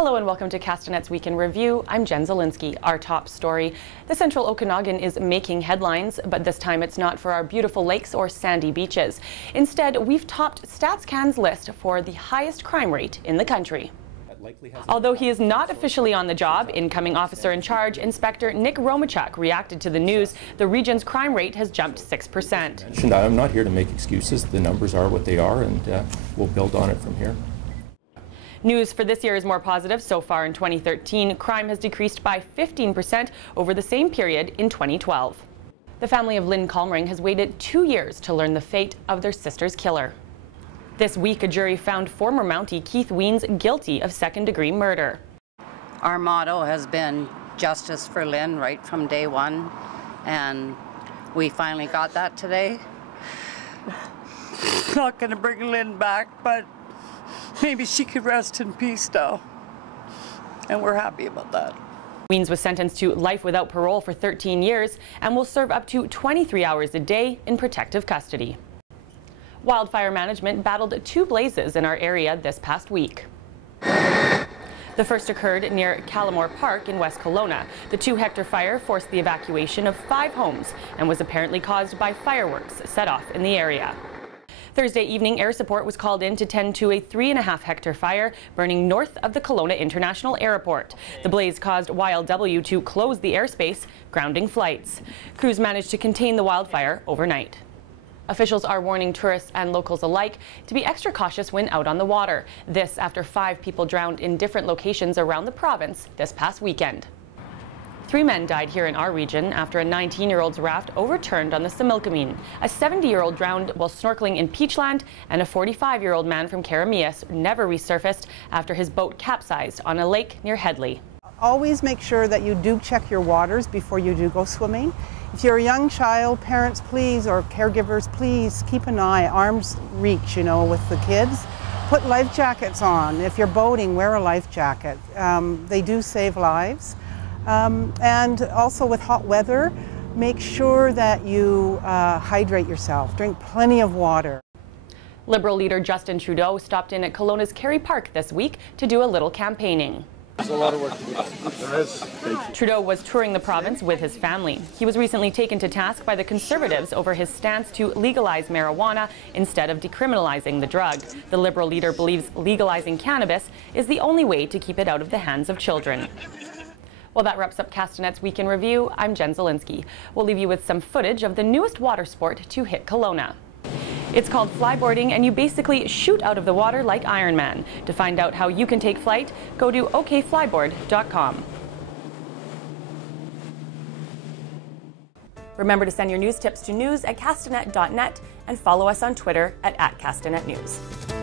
Hello and welcome to Castanet's Week in Review. I'm Jen Zielinski. Our top story: the Central Okanagan is making headlines, but this time it's not for our beautiful lakes or sandy beaches. Instead, we've topped StatsCan's list for the highest crime rate in the country. Although he is not officially on the job, incoming officer in charge, Inspector Nick Romachuk, reacted to the news. The region's crime rate has jumped 6%. I'm not here to make excuses. The numbers are what they are, and we'll build on it from here. News for this year is more positive. So far in 2013, crime has decreased by 15% over the same period in 2012. The family of Lynn Kalmering has waited 2 years to learn the fate of their sister's killer. This week, a jury found former Mountie Keith Weens guilty of second-degree murder. Our motto has been justice for Lynn right from day one, and we finally got that today. Not going to bring Lynn back, but maybe she could rest in peace now, and we're happy about that. Weens was sentenced to life without parole for 13 years and will serve up to 23 hours a day in protective custody. Wildfire management battled 2 blazes in our area this past week. The first occurred near Calamore Park in West Kelowna. The 2-hectare fire forced the evacuation of 5 homes and was apparently caused by fireworks set off in the area. Thursday evening, air support was called in to tend to a 3.5-hectare fire burning north of the Kelowna International Airport. The blaze caused YLW to close the airspace, grounding flights. Crews managed to contain the wildfire overnight. Officials are warning tourists and locals alike to be extra cautious when out on the water. This after 5 people drowned in different locations around the province this past weekend. 3 men died here in our region after a 19-year-old's raft overturned on the Similkameen. A 70-year-old drowned while snorkeling in Peachland, and a 45-year-old man from Karamias never resurfaced after his boat capsized on a lake near Headley. Always make sure that you do check your waters before you do go swimming. If you're a young child, parents please, or caregivers please, keep an eye, arm's reach, with the kids. Put life jackets on. If you're boating, wear a life jacket. They do save lives. And also with hot weather, make sure that you hydrate yourself. Drink plenty of water. Liberal leader Justin Trudeau stopped in at Kelowna's Kerry Park this week to do a little campaigning. There's a lot of work to be done. There is. Trudeau was touring the province with his family. He was recently taken to task by the Conservatives over his stance to legalize marijuana instead of decriminalizing the drug. The Liberal leader believes legalizing cannabis is the only way to keep it out of the hands of children. Well, that wraps up Castanet's Week in Review. I'm Jen Zielinski. We'll leave you with some footage of the newest water sport to hit Kelowna. It's called flyboarding, and you basically shoot out of the water like Iron Man. To find out how you can take flight, go to okflyboard.com. Remember to send your news tips to news@castanet.net and follow us on Twitter @CastanetNews.